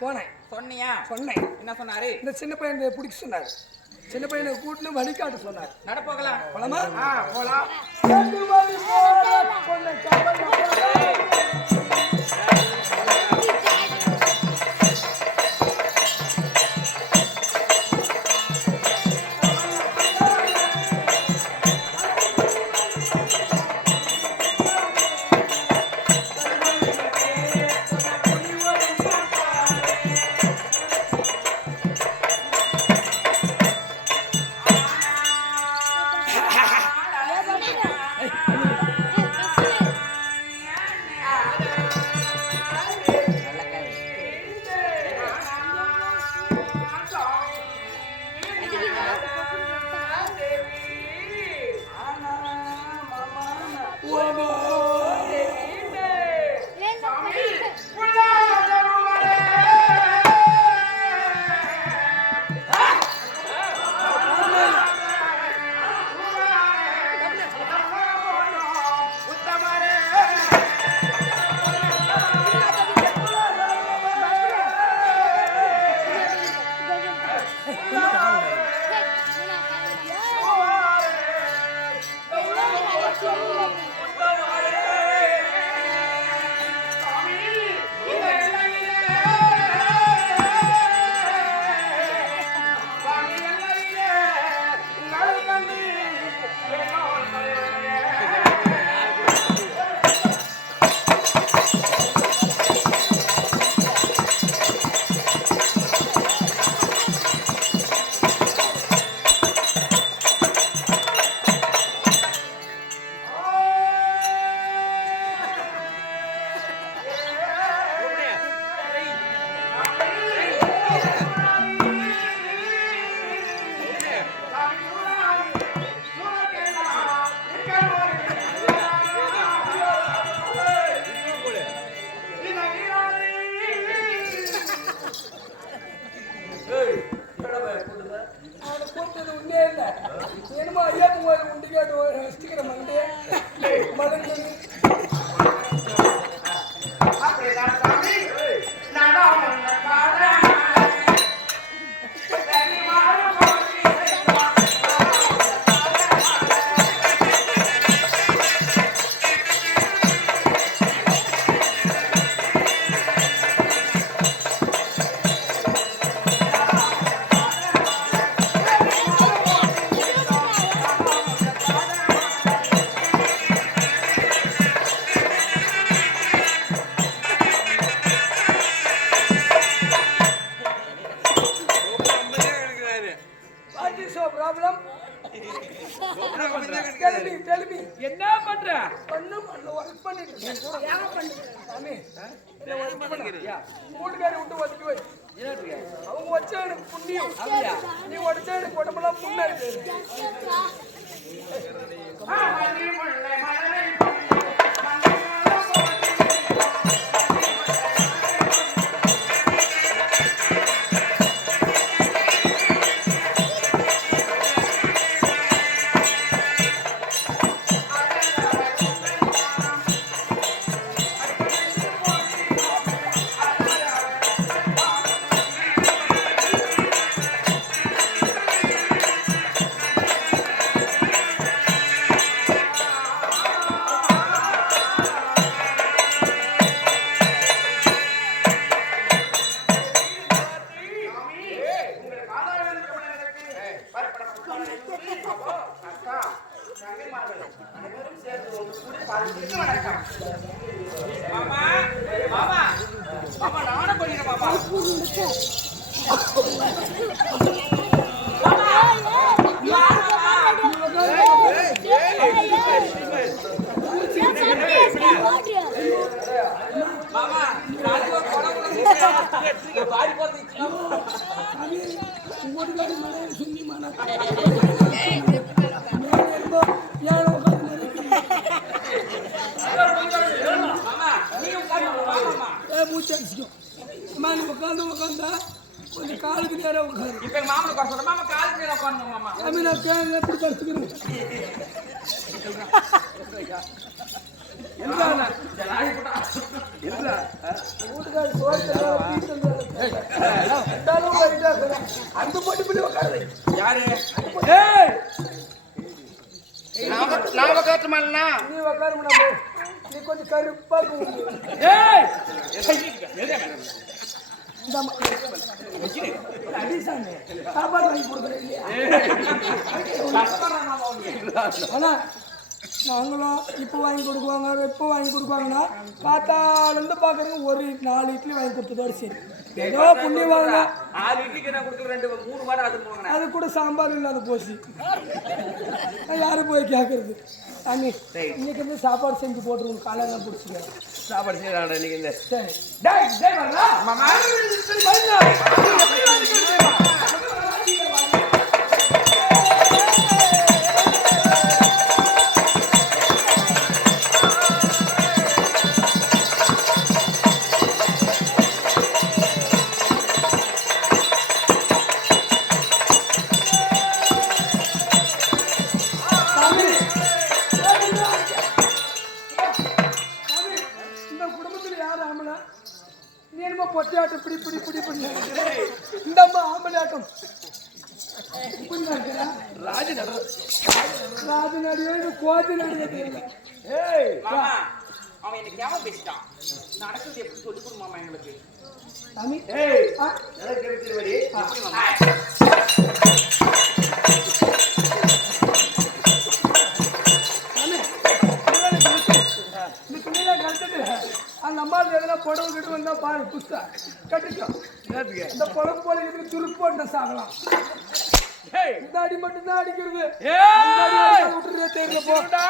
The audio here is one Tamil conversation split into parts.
போனேன். சொன்னியா? சொன்னேன். என்ன சொன்னாரு? இந்த சின்ன பையனை பிடிக்க சொன்னாரு. சின்ன பையனை கூட்டின்னு வழிகாட்ட சொன்னார். நடப்போகலாம். போலாமா? போலாம். என்ன பண்ற? ஒர்க் பண்ணிட்டு வீட்டுக்காரி விட்டு ஒதுக்கி வை. அவங்க வச்சா எனக்கு புண்ணியம், நீ உடச்சா எனக்கு உடம்பெல்லாம் புண்ணா இருக்கு. உட்காந்தா கொஞ்சம் காலுக்கு நேரம் உட்காரு. இப்ப மாமனுக்கு வர சொல்ற மாமா காலுக்கு நேரம் உட்கார்ந்து மாமா. சாமி நான் கேங்க எப்படி படுத்துக்கிறேன். என்னடா ஜலாய் போடா. என்னடா வீட்டுக்கார சோறு தர வீட்டுல அந்த பொட்டு பிள்ளை உட்காரு. யாரு ஏய் நான் உட்காரட்டுமாண்ணா நீ உட்காருமா நீ கொஞ்சம் கருப்பா ஏய் அடிசாமி சாப்பாடு வாங்கி கொடுக்குறேன் இல்லையா ஆனா நாங்களும் இப்போ வாங்கி கொடுக்குவாங்க எப்போ வாங்கி கொடுக்குவாங்கன்னா காத்தாலேருந்து பார்க்குறவங்க ஒரு 4 இட்லி வாங்கி கொடுத்ததோடு சரி ஏதோ புண்ணியம் வாங்க 4 இட்லிக்கு நான் கொடுக்குற 2-3 வாரம் அது போங்க அது கூட சாம்பார் இல்லாத போச்சு யாரும் போய் கேட்கறது அண்ணி இன்னைக்கு வந்து சாப்பாடு செஞ்சு போட்டுருவோம் காலையில் பிடிச்சிக்கிறேன் சாப்பாடு செய்யறாடா நீங்க இந்த சரி டேய் டேய் வரலா மாமா பொட்டியாட்டம் இப்படி இப்படி இப்படி இப்படி இந்த அம்மா ஆம்பளையாட்டம் ராஜ நடிகை கோதி நடிகை தெரியல அவன் எனக்கு ஞாபகம் பேசிட்டான் நடக்குது எப்படி சொல்லி கொடு மாமா எங்களுக்கு சாமி அந்த அம்மாவுக்கு எதனா புடவை கிட்ட வந்தா பாரு புஸ்தா கட்டிக்கோ இந்த புடவை போல இதுக்கு துருப்பு போட்டு சாகலாம் இந்த அடி மட்டும் தான் அடிக்கிறது விட்டுறதே தெரியல போட்டா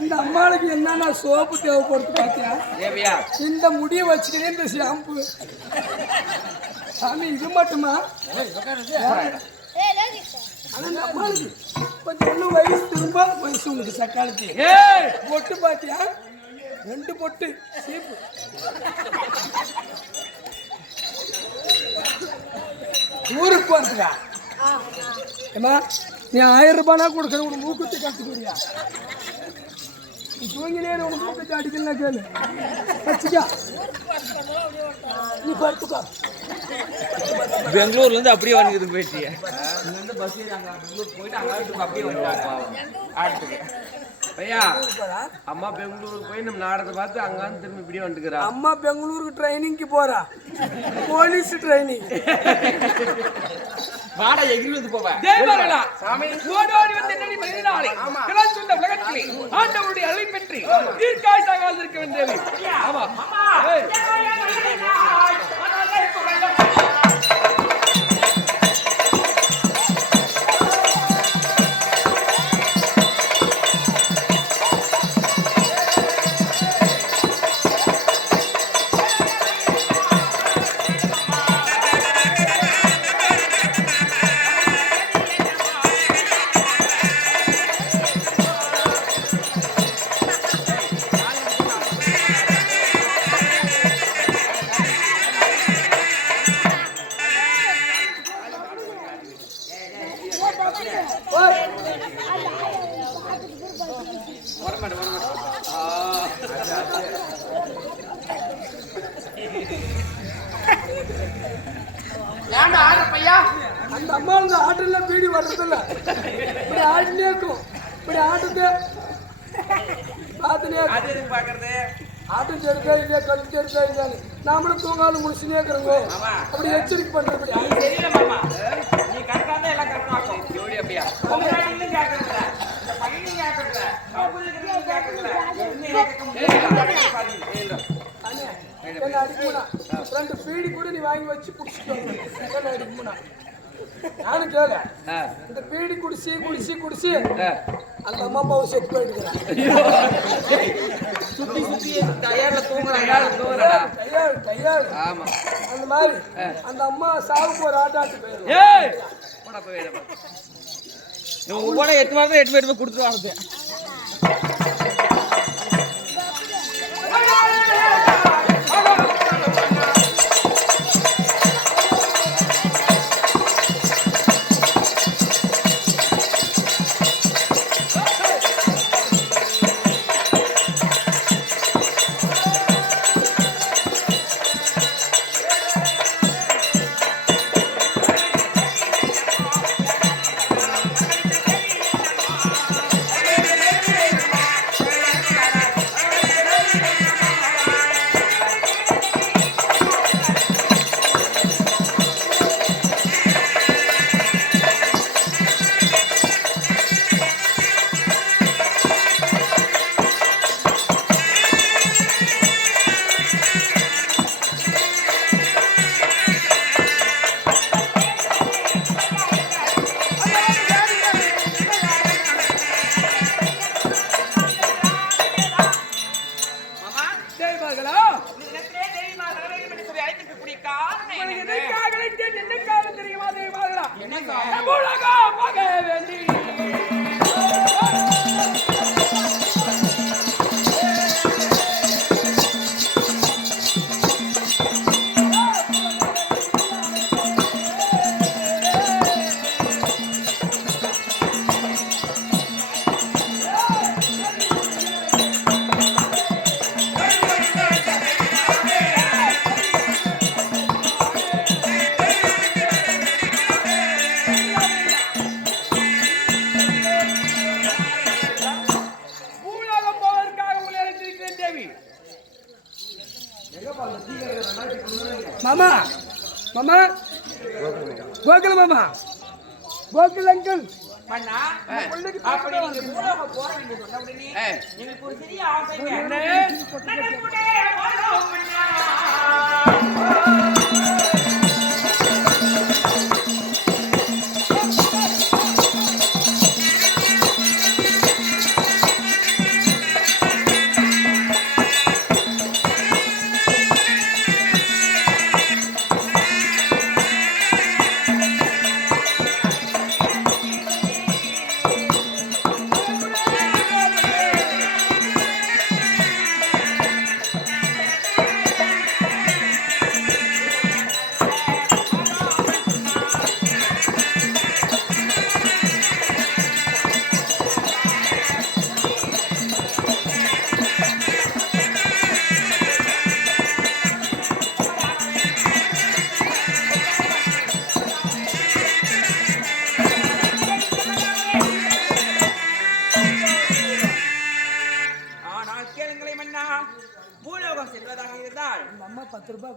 இந்த அம்மாளுக்கு என்னன்னா சோப்பு தேவைப்படுது பாத்தியா இந்த முடியை வச்சுக்கிறேன் இந்த ஷாம்பு சாமி இது மட்டுமா அம்மாளுக்கு கொஞ்சம் ஒன்றும் வயசு திரும்ப வயசு உங்களுக்கு சக்காலத்து பொட்டு பாத்தியா 2 பொட்டு சீப்பு ஊருக்கு போறதுக்கா ஏமா நீ 1000 ரூபாய்னா கொடுக்குற உனக்கு மூக்குத்தி கற்றுக்குறியா நீ தூங்கினே உனக்கு மூக்குத்தி அடிக்கலாம் கேளு வச்சுக்கா நீ படுத்துக்கோ பெங்களூர்ல இருந்து அப்படியே வந்துது போயிட்டியா இங்க இருந்து பஸ் ஏறி அங்க பெங்களூர் போயிட்டு அங்க அப்படியே வந்துட்டாங்க ஆட்டுக்கு ஐயா அம்மா பெங்களூருக்கு போய் நம்ம நாடகத்தை பார்த்து அங்க வந்து திரும்பி இப்படியே வந்துக்கிறா அம்மா பெங்களூருக்கு ட்ரைனிங்க்கு போறா போலீஸ் ட்ரைனிங் வாடா எகிரி வந்து போவா தேவரலா சாமி ஓடோடி வந்து என்னடி மனிதனாலே கிளன் சொன்ன உலகத்திலே ஆண்டவருடைய அருளை பெற்று தீர்க்காயுசாக வாழ்ந்திருக்க வேண்டியது ஆமா ஏய் அந்த அம்மா அந்த ஆட்டுல பீடி வர்றதில்ல இப்படி ஆடினே இருக்கும் இப்படி ஆட்டுது பார்த்துனே ஆட்டும் தெரிஞ்சா இல்லையா கல் தெரிஞ்சா இல்லையான்னு நாமளும் தூங்காலும் முடிச்சுனே இருக்கிறோங்க அப்படி எச்சரிக்கை பண்றது நீ கரெக்டா தான் எல்லாம் கரெக்டா ஆகும் ஜோடி அப்படியா உங்களால கேக்குறதுல இந்த பையன் கேக்குறதுல அவங்களுக்கு கேக்குறதுல என்ன அடிக்குமா 2 பீடி கூட நீ வாங்கி வச்சு புடிச்சிட்டு என்ன அடிக்குமா நானும் கேளு. இந்த பீடி குடிச்சு குடிச்சு குடிச்சு அந்த அம்மா அப்பாவை செத்து போயிட்டுக்கிறான். சுத்தி சுத்தி டயர்ல தூங்குறா. ஆமா அந்த மாதிரி அந்த அம்மா சாவுக்கு ஒரு ஆட்டாட்டு போயிடும். ஒவ்வொரு 8 மாதம் 8 பேருமே கொடுத்துருவாங்க. மாமா மாமா கோகுல் மாமா கோகுல் அங்கிள்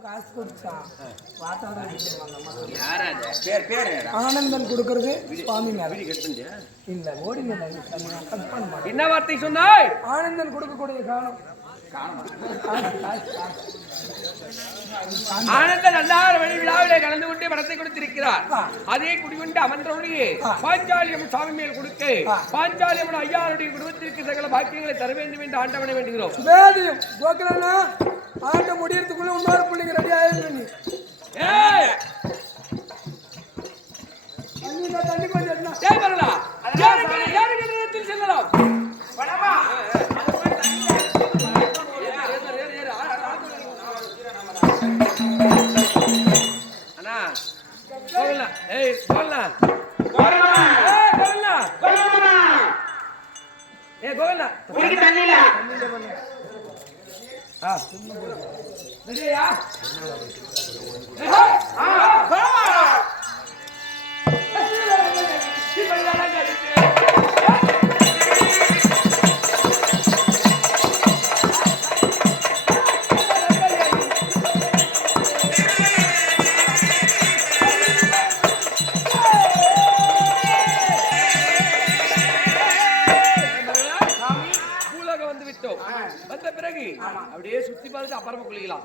காசு கொடுத்தா ஆனந்தன் கொடுக்கறது சுவாமி இல்ல ஓடி என்ன வார்த்தை சொன்னாய்? ஆனந்தன் கொடுக்கக்கூடிய காரணம் ஆனந்த நல்லார விழாவிலே கலந்து கொண்டு படத்தை கொடுத்திருக்கிறார். அதே குடிகொண்டு அமர்ந்தவனையே பாஞ்சாலியம் சாமி மேல் கொடுக்க பாஞ்சாலியம் ஐயாருடைய குடும்பத்திற்கு சகல பாக்கியங்களை தர வேண்டும் என்று ஆண்டவனை வேண்டுகிறோம். வேதியம் கோகுலனா ஆண்ட முடியறதுக்குள்ள இன்னொரு பிள்ளைங்க ரெடி ஆயிருந்து நீ தண்ணி கொஞ்சம் வரலாம் செல்லலாம் அண்ணா போகலாம். ஏய் போகலாம் ஏ கோவிந்தா தண்ணியில ரெடியா வந்த பிறகு அப்படியே சுத்தி பார்த்து அப்புறமா குளிக்கலாம்.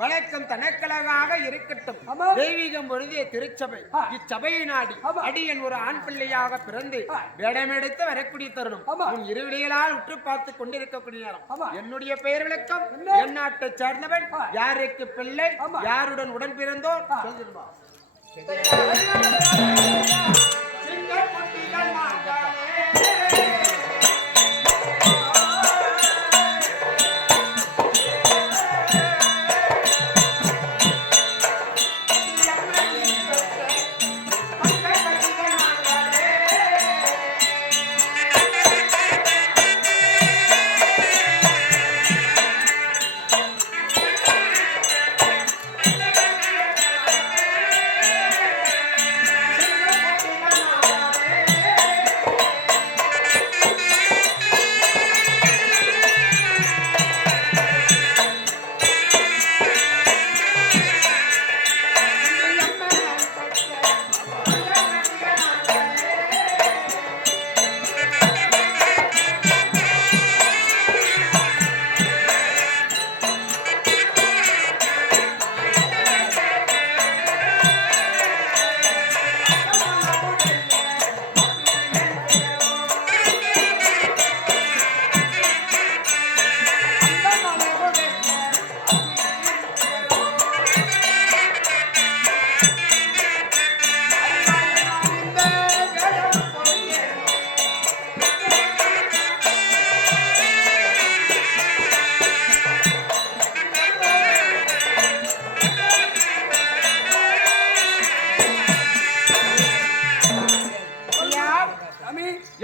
வழக்கம் தனக்கழகாக இருக்கட்டும். தெய்வீகம் பொழுதிய திருச்சபை இச்சபையை நாடி அடியன் ஒரு ஆண் பிள்ளையாக பிறந்து வேடமெடுத்து வரக்கூடிய தருணம் உன் இருவிடைகளால் உற்று பார்த்து கொண்டிருக்கக்கூடிய நேரம். என்னுடைய பெயர் விளக்கம் என் நாட்டை சேர்ந்தவன், யாருக்கு பிள்ளை, யாருடன் உடன் பிறந்தோர் சொல்லிருமா.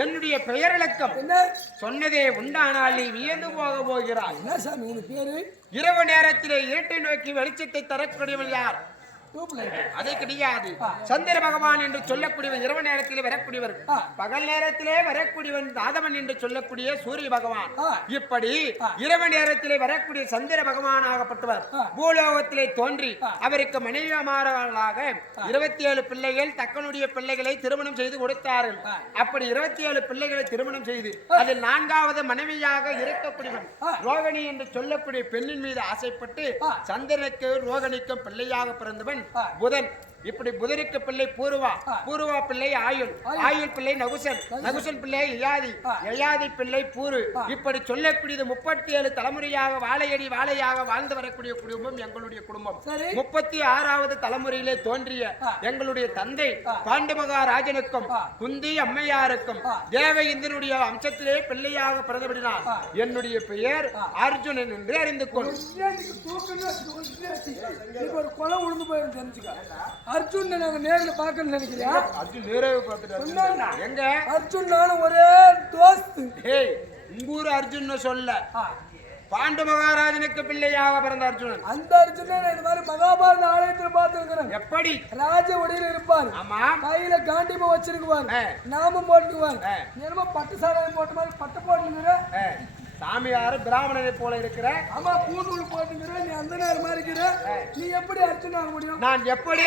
என்னுடைய பெயரிழக்கம் என்ன சொன்னதே உண்டானால் நீ வியந்து போக போகிறாய். என்ன சாமி உனக்கு பேரு? இரவு நேரத்திலே இருட்டை நோக்கி வெளிச்சத்தை தரக்கூடியவன் யார்? டியூப்லைட். அது கிடையாது. சந்திர பகவான் என்று சொல்லக்கூடியவன் இரவு நேரத்திலே வரக்கூடியவர். பகல் நேரத்திலே வரக்கூடியவன் தாதவன் என்று சொல்லக்கூடிய சூரிய பகவான். இப்படி இரவு நேரத்திலே வரக்கூடிய சந்திர பகவான் ஆகப்பட்டவர் பூலோகத்திலே தோன்றி அவருக்கு மனைவிமார்களாக 27 பிள்ளைகள் தக்கனுடைய பிள்ளைகளை திருமணம் செய்து கொடுத்தார்கள். அப்படி 27 பிள்ளைகளை திருமணம் செய்து அதில் 4வது மனைவியாக இருக்கக்கூடியவன் ரோகிணி என்று சொல்லக்கூடிய பெண்ணின் மீது ஆசைப்பட்டு சந்திரனுக்கு ரோகிணிக்கும் பிள்ளையாக பிறந்தவன் புதன். இப்படி புதனுக்கு பிள்ளை பூர்வா, பூர்வா பிள்ளை ஆயுள், ஆயுள் பிள்ளை நகுசன், நகுசன் பிள்ளை யயாதி, யயாதி பிள்ளை பூரு. இப்படி சொல்லக்கூடியது 37 தலைமுறையாக வாழையடி வாழையாக வாழ்ந்து வரக்கூடிய குடும்பம் எங்களுடைய குடும்பம். 36வது தலைமுறையிலே தோன்றிய எங்களுடைய தந்தை பாண்டு மகாராஜனுக்கும் குந்தி அம்மையாருக்கும் தேவ இந்திரனுடைய அம்சத்திலே பிள்ளையாக பிறந்தபடினார் என்னுடைய பெயர் அர்ஜுனன் என்று அறிந்து கொள். ஒரு கொலை உழுந்து போயிருந்து தெரிஞ்சுக்க. அர்ஜுன் நாங்க நேர்ல பாக்கணும்னு நினைக்கிறியா? அர்ஜுன் நேரவே பார்த்துட்டாரு. எங்க அர்ஜுன் நானும் ஒரே தோஸ்து. ஏய் உங்கூர் அர்ஜுன் சொல்ல பாண்டு மகாராஜனுக்கு பிள்ளையாக பிறந்த அர்ஜுனன். அந்த அர்ஜுனன் இந்த மாதிரி மகாபாரத ஆலயத்தில் பார்த்துருக்கிறேன். எப்படி? ராஜ உடையில இருப்பார். ஆமா. கையில காண்டிபம் வச்சிருக்குவார். நாமம் போட்டுக்குவார். என்னமோ பட்டு சாராயம் போட்ட மாதிரி பட்டு போட்டுக்கிற சாமியார் பிராமணனை போல இருக்கிற. ஆமா பூநூல் போட்டுக்கிற. நீ அந்த நேரம் மாதிரி இருக்கிற. நீ எப்படி அர்ஜுன் ஆக முடியும்? நான் எப்படி